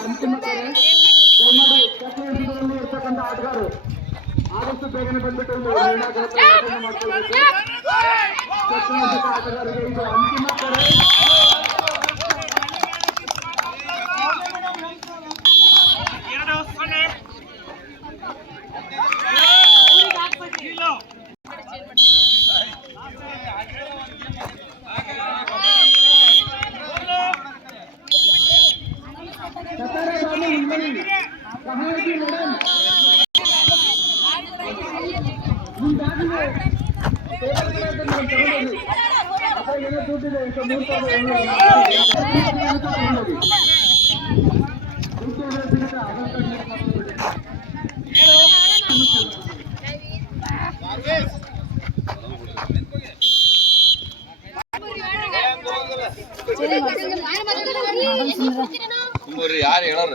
ಅಂತಿಮ ಕರೆ ದಯಮಾಡಿ ಇರ್ತಕ್ಕಂಥ ಆಟಗಾರರು ಆದಷ್ಟು ಬೇಗನೆ ಬಂದ್ಬಿಟ್ಟು ಮಾಡ್ಕೊಳ್ಬೇಕು. ಆಟಗಾರರಿಗೆ ಇದು ಅಂತಿಮ ಕರೆ. ಯಾರು ಹೇಳಾರ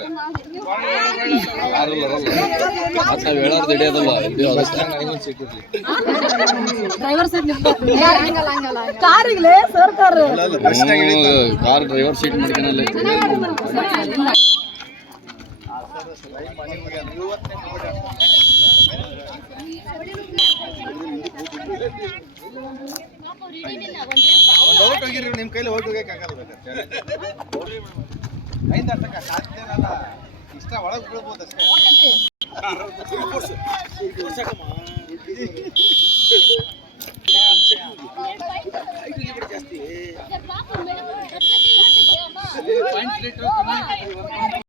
ಹೇಳಾರ್ದು ಹಿಡಿಯೋದಲ್ಲ ಕಾರ್ ಡ್ರೈವರ್ ಸೀಟ್ ಮಾಡ್ಕೊಂಡಲ್ಲ. ನಿಮ್ ಕೈಲಿ ಓಟ್ ಹೋಗಕ್ಕಾಗಲ್ಲ ಸಾಧ್ಯನಲ್ಲ. ಇಷ್ಟ ಒಳಗೆ ಬಿಡ್ಬೋದು ಅಷ್ಟೇ. ಜಾಸ್ತಿ